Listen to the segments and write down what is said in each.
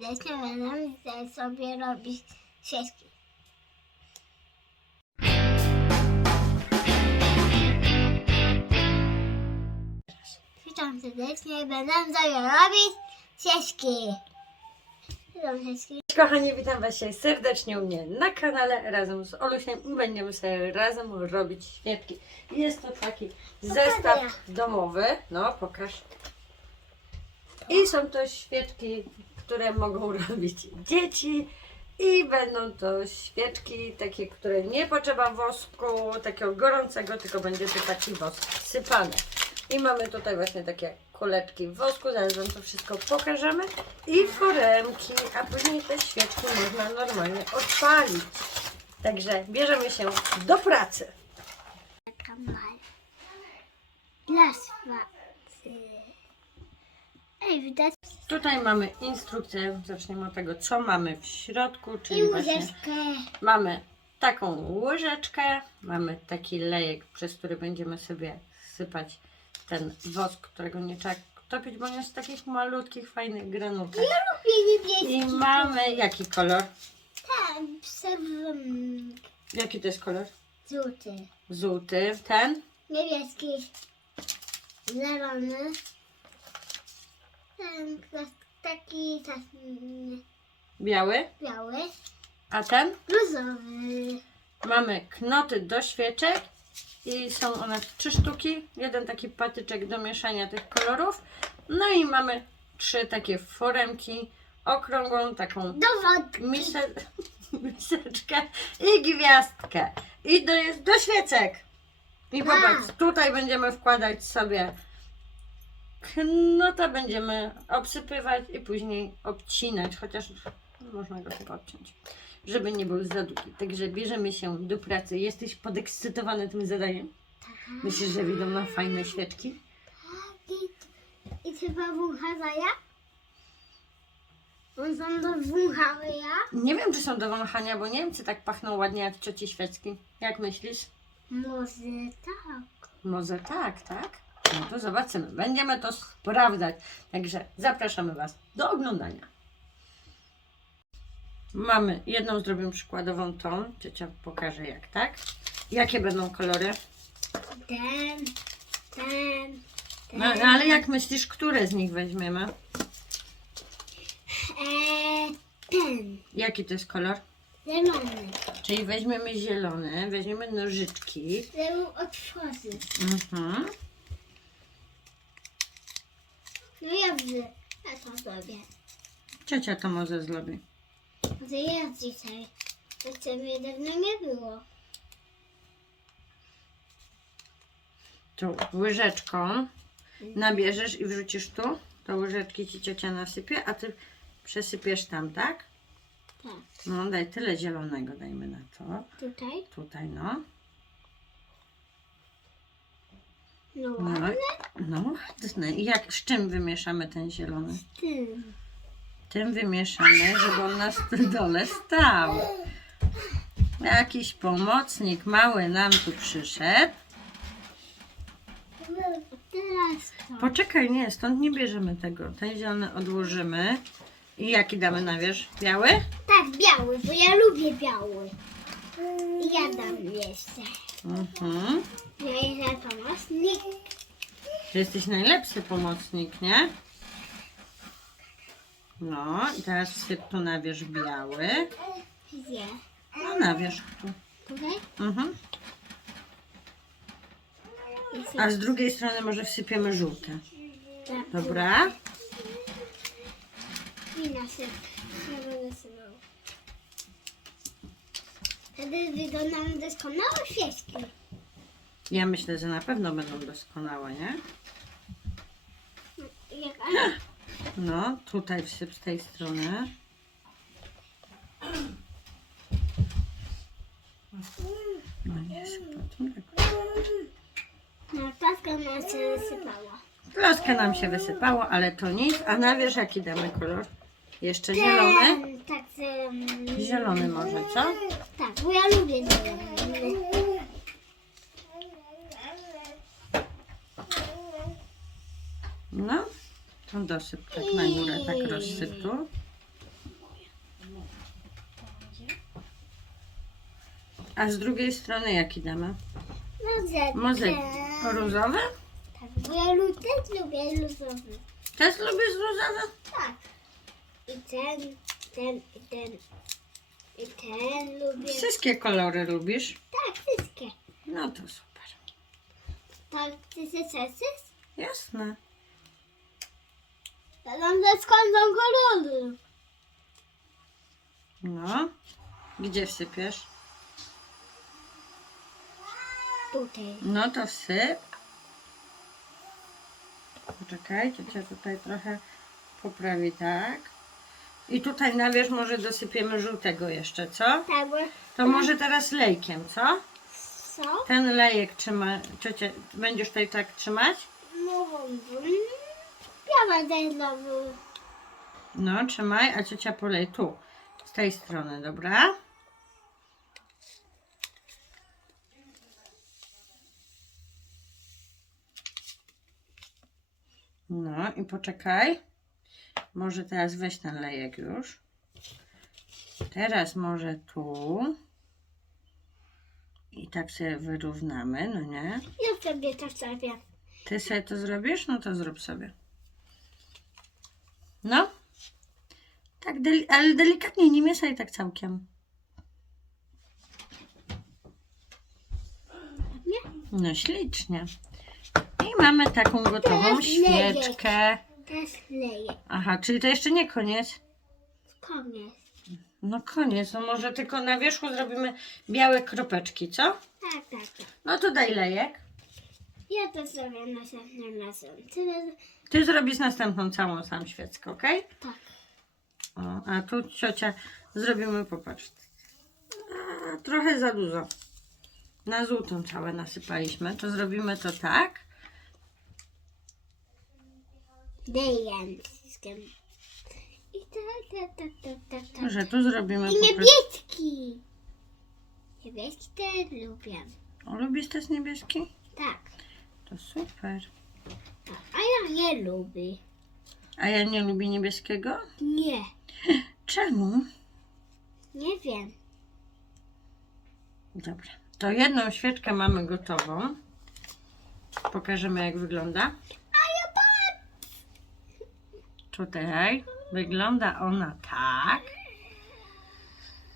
serdecznie, będę sobie robić świeczki. Witam serdecznie, będę sobie robić świeczki. Kochani, witam Was dzisiaj serdecznie u mnie na kanale razem z Olusiem i będziemy sobie razem robić świeczki. Jest to taki zestaw domowy, no pokaż. I są to świeczki, które mogą robić dzieci i będą to świeczki takie, które nie potrzeba wosku takiego gorącego, tylko będzie to taki wosk sypany. I mamy tutaj właśnie takie kuleczki w wosku, zaraz Wam to wszystko pokażemy. I foremki, a później te świeczki można normalnie odpalić. Także bierzemy się do pracy. Dla spacy. Ej, widać? Tutaj mamy instrukcję, zaczniemy od tego, co mamy w środku, I czyli właśnie łyżeczkę. mamy taką łyżeczkę, mamy taki lejek, przez który będziemy sobie sypać ten wosk, którego nie trzeba topić, bo on jest w takich malutkich, fajnych granulkach. Lubię niebieski. I mamy jaki kolor? Tak, przewodnik. Jaki to jest kolor? Żółty. Żółty, ten? Niebieski. Zielony. Ten taki tak, mm, Biały, biały. a ten? Różowy. Mamy knoty do świeczek i są one trzy sztuki. Jeden taki patyczek do mieszania tych kolorów. No i mamy trzy takie foremki, okrągłą taką Do wodki. mise, miseczkę i gwiazdkę. I do, jest do świecek. I popatrz, tutaj będziemy wkładać sobie knota, będziemy obsypywać i później obcinać, chociaż można go chyba obciąć, żeby nie był za długi. Także bierzemy się do pracy. Jesteś podekscytowany tym zadaniem? Myślisz, że widzą nam fajne świeczki? I, i chyba wącha za ja? On tam do wąchały ja? Nie wiem, czy są do wąchania, bo nie wiem, czy tak pachną ładnie jak cioci świeczki. Jak myślisz? Może tak. Może tak, tak? No to zobaczymy. Będziemy to sprawdzać. Także zapraszamy Was do oglądania. Mamy jedną, zrobimy przykładową tą. Ciocia pokaże jak, tak? Jakie będą kolory? Ten, ten, ten. No, no ale jak myślisz, które z nich weźmiemy? Eee, ten. Jaki to jest kolor? Zielony. Czyli weźmiemy zielony, weźmiemy nożyczki. Żeby otworzyć. Mhm. No dobrze. Ja to zrobię. Ciocia to może zrobi. Ja dzisiaj. To ciebie dawno nie było. Tu łyżeczką nabierzesz i wrzucisz tu. To łyżeczki ci ciocia nasypie, a ty przesypiesz tam, tak? Tak. No daj tyle zielonego, dajmy na to. Tutaj. Tutaj, no. No No, ładnie. no ładne. I jak, z czym wymieszamy ten zielony? Tym. Tym wymieszamy, żeby on na dole stał. Jakiś pomocnik mały nam tu przyszedł. Teraz to. Poczekaj, nie, stąd nie bierzemy tego. Ten zielony odłożymy. I jaki damy na wierzch? Biały? Tak, biały, bo ja lubię biały. I ja dam jeszcze. Mhm. Ja jestem pomocnik. Ty jesteś najlepszy pomocnik, nie? No, i teraz syp tu na wierzch biały. Gdzie? No na wierzch tu. Tutaj? Mhm. A z drugiej strony może wsypiemy żółte. tak. Dobra? I nasyp. Ja będę sypał. Wtedy wyglądam doskonałe świeczki. Ja myślę, że na pewno będą doskonałe, nie? Jak No, tutaj wsyp z tej strony. No nie sypa paskę nam się wysypała. Kloskę nam się wysypało, ale to nic. A na wierzch jaki damy kolor? Jeszcze zielony? Ten, Tak, zielony. Zielony może, co? tak, bo ja lubię nienawidzę. No, tą dosyp tak na górę, tak rozsyp. A z drugiej strony jaki damy? Mozek. Mozek różowy? Tak, bo ja lu- też lubię różowy. Też lubisz różowy? Tak. I ten, ten, i ten, i ten lubię. Wszystkie kolory lubisz? Tak, wszystkie. No to super. Tak, ty chcesz? Jasne. Ja tam ze skądą kolory. No. Gdzie wsypiesz? Tutaj. No to wsyp. Poczekaj, ciocia tutaj trochę poprawi, tak. I tutaj na wierzch może dosypiemy żółtego jeszcze, co? Tak, bo To może teraz lejkiem, co? co? Ten lejek trzyma, ciocia, będziesz tutaj tak trzymać? No, ja będę znowu. No, trzymaj, a ciocia polej tu, z tej strony, dobra? No i poczekaj. Może teraz weź ten lejek już. Teraz może tu. I tak sobie wyrównamy, no nie? Ja sobie to sobie. Ty sobie to zrobisz? No to zrób sobie. No. Tak, deli- ale delikatnie, nie mieszaj tak całkiem. Nie? No ślicznie. I mamy taką gotową Teraz świeczkę. Też leję. Aha, czyli to jeszcze nie koniec. Koniec. No koniec, no może tylko na wierzchu zrobimy białe kropeczki, co? Tak, tak, tak. No to daj lejek. Ja to sobie następnym razem. Tyle. Ty zrobisz następną całą sam świeckę, ok? Tak. O, a tu ciocia zrobimy, popatrz. A, trochę za dużo. Na złotą całe nasypaliśmy. To zrobimy to tak. Dejęckiem. I tak, tak, tak, tak, tak, tak. Że tu zrobimy I po prostu. niebieski. Niebieski też lubię. O, lubisz też niebieski? Tak. To super. A ja nie lubię. A ja nie lubię niebieskiego? Nie. Czemu? Nie wiem. Dobra. To jedną świeczkę mamy gotową. Pokażemy jak wygląda. Tutaj wygląda ona tak.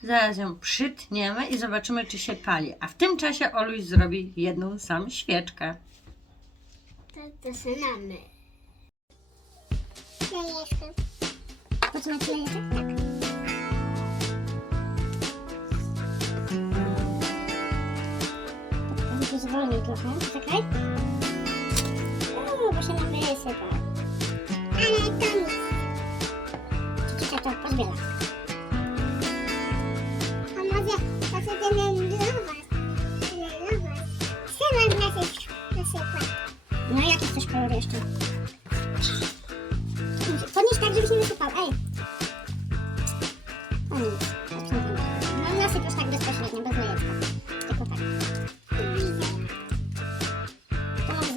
Zaraz ją przytniemy i zobaczymy, czy się pali. A w tym czasie Oluś zrobi jedną sam świeczkę. To zaczynamy. Lejeczkę. Potrzymać lejeczek? Tak. Muszę zwolnić trochę. Czekaj.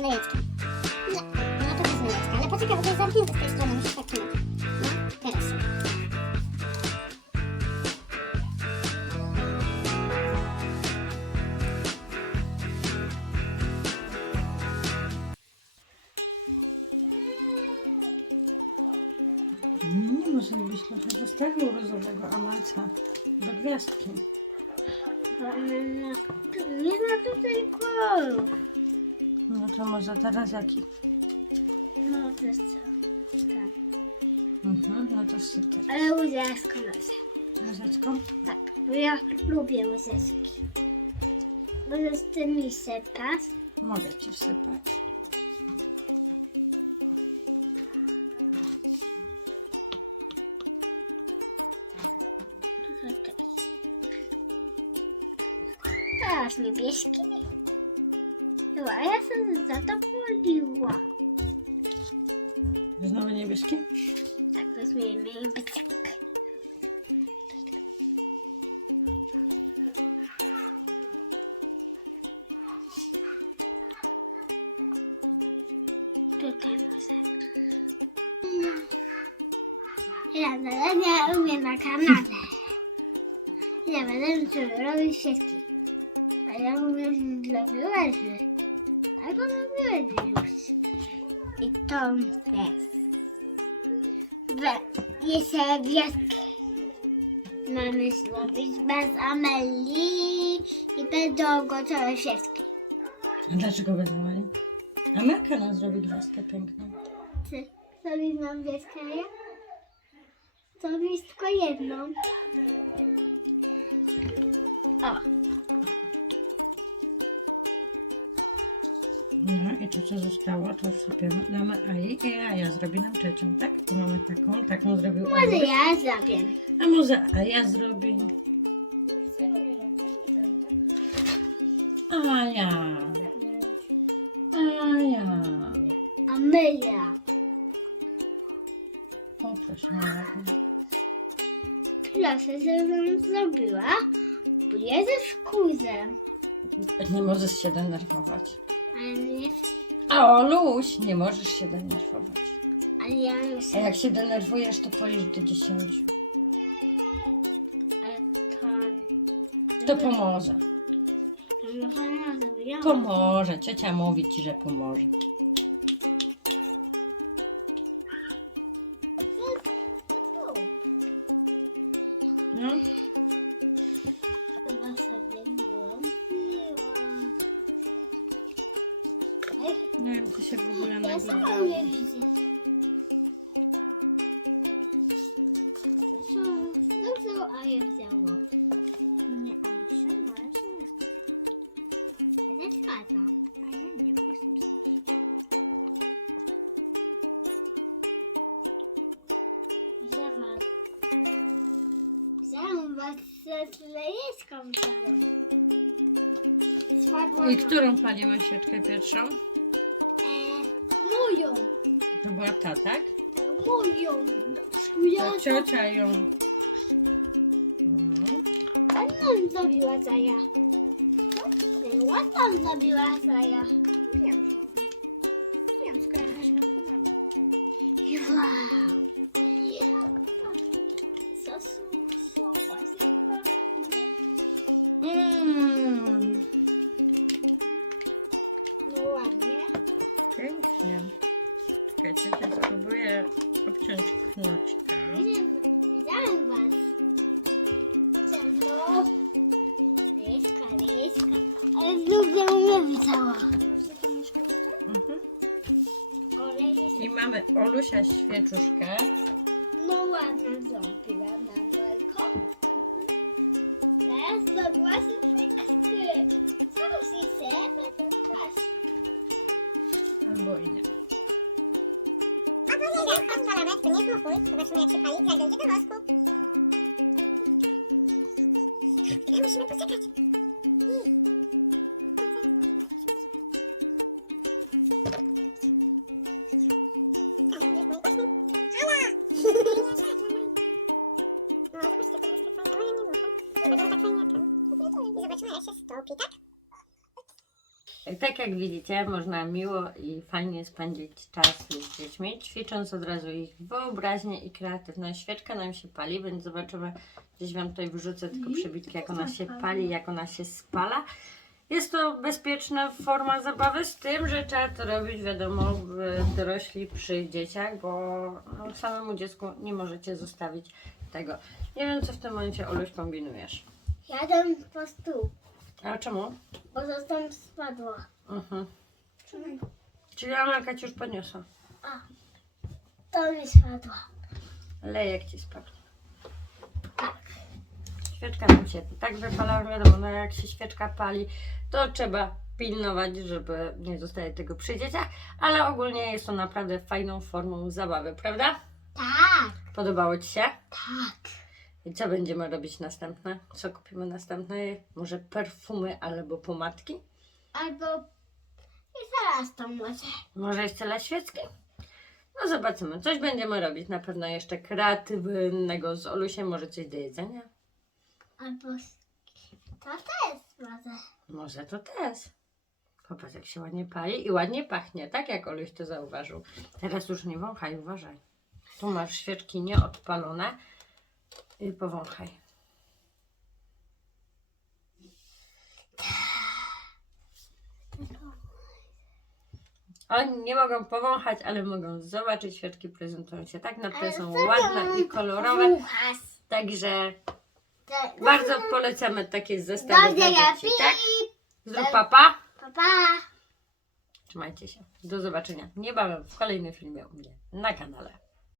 To może z lejeczkiem. Nie. No to bez lejeczka. Ale poczekaj, bo to jest zamknięte z tej strony. Musisz tak trzymać. No, teraz. Może byś trochę zostawił różowego amalca do gwiazdki. Nie ma tutaj kolorów. No to może teraz jaki? No to jest co? Tak. Mhm, no to super. Ale łyżeczką noszę. Łyżeczką? Tak, bo ja lubię łyżeczki. Możesz ty mi sypać. Mogę ci wsypać. Tutaj też. Teraz niebieski. Chyba ja się za to poliła. Znowu niebieski? Tak, weźmiemy niebieski. Tutaj może. No. Ja będę nie umiem na kanale. Ja będę robić wszystkich. A ja mówię, że dla wyleży. Albo wyleży już. I to jest. We, jeszcze gwiazdkę. Mamy zrobić bez Amelii i gotowe wszystkie. A dlaczego bez Ameli? Amelka nam zrobi gwiazdkę piękną. Ty zrobisz nam gwiazdkę, ja? Zrobisz tylko jedną. O, No i to co zostało, to wsypiemy. Damy Ai i Aja zrobi nam trzecią, tak? Tu mamy taką, taką zrobił może Oluś. ja zrobię. A może Aja zrobi? Aja. Aja. Amelia. O, proszę ładnie. Proszę, żebym zrobiła, bo jest szkuzem. Nie możesz się denerwować. Ale nie, A Oluś, nie możesz się denerwować. ale ja już, A jak się denerwujesz, to policz do dziesięciu. ale to... To pomoże. To może ja zrobiłam. Pomoże. Ciocia mówi ci, że pomoże. No. Chyba sobie włączyła. Nie wiem, czy się w ogóle Ja sama nie widzę. Co? No co, a ja wzięło. Nie, a się może. Ja. A ja nie, bo jestem. Wzięłam. Wzięłam was z lejeczką wzięłam. Spadła I na- którą palimy świeczkę pierwszą? Moją. To była ta, tak? Moją. To Ja ciocia ją. Mhm. ładną zrobiła Zaja. Ładną zrobiła Zaja. Wiem. Wiem, skoro masz na pomagę. Wow. Czekajcie, ja spróbuję obciąć knoczka. Widziałem, was. No. Liska, liska. Ale nie mnie widziała. Mhm. I mamy Olusia świeczuszkę. No ładna zrobiła Manuelko. Tak, to nie zmuchuj. Zobaczymy jak się pali, jak dojdzie do wosku. Ale musimy poczekać. I zobaczymy jak się stopi, tak? Tak jak widzicie, można miło i fajnie spędzić czas z dziećmi, ćwicząc od razu ich wyobraźnię i kreatywność. Świeczka nam się pali, więc zobaczymy, gdzieś Wam tutaj wrzucę tylko przebitki, jak ona się pali, jak ona się spala. Jest to bezpieczna forma zabawy, z tym, że trzeba to robić, wiadomo, w- dorośli przy dzieciach, bo no, samemu dziecku nie możecie zostawić tego. Nie wiem, co w tym momencie, Oluś, kombinujesz. Jadę po stół, A czemu? bo zostałem spadła. Mhm. Czyli Amelka Ci już podniosła. To mi spadła. Lejek ci spadł. Tak. Świeczka nam się tak wypala, wiadomo, no jak się świeczka pali, to trzeba pilnować, żeby nie zostaje tego przy dzieciach, ale ogólnie jest to naprawdę fajną formą zabawy, prawda? Tak, Podobało Ci się? tak. I co będziemy robić następne? Co kupimy następne? Może perfumy albo pomadki? Albo i zaraz to może. Może jeszcze la świeckie? No zobaczymy. Coś będziemy robić. Na pewno jeszcze kreatywnego z Olusiem. Może coś do jedzenia? Albo to też może. Może to też. Popatrz, jak się ładnie pali i ładnie pachnie, tak jak Oluś to zauważył. Teraz już nie wąchaj, uważaj. Tu masz świeczki nieodpalone i powąchaj. Oni nie mogą powąchać, ale mogą zobaczyć świeczki, prezentują się tak, naprawdę są ładne i kolorowe. Także bardzo polecamy takie zestawy dla dzieci, tak? Zrób papa. Papa. Trzymajcie się. Do zobaczenia niebawem w kolejnym filmie u mnie na kanale.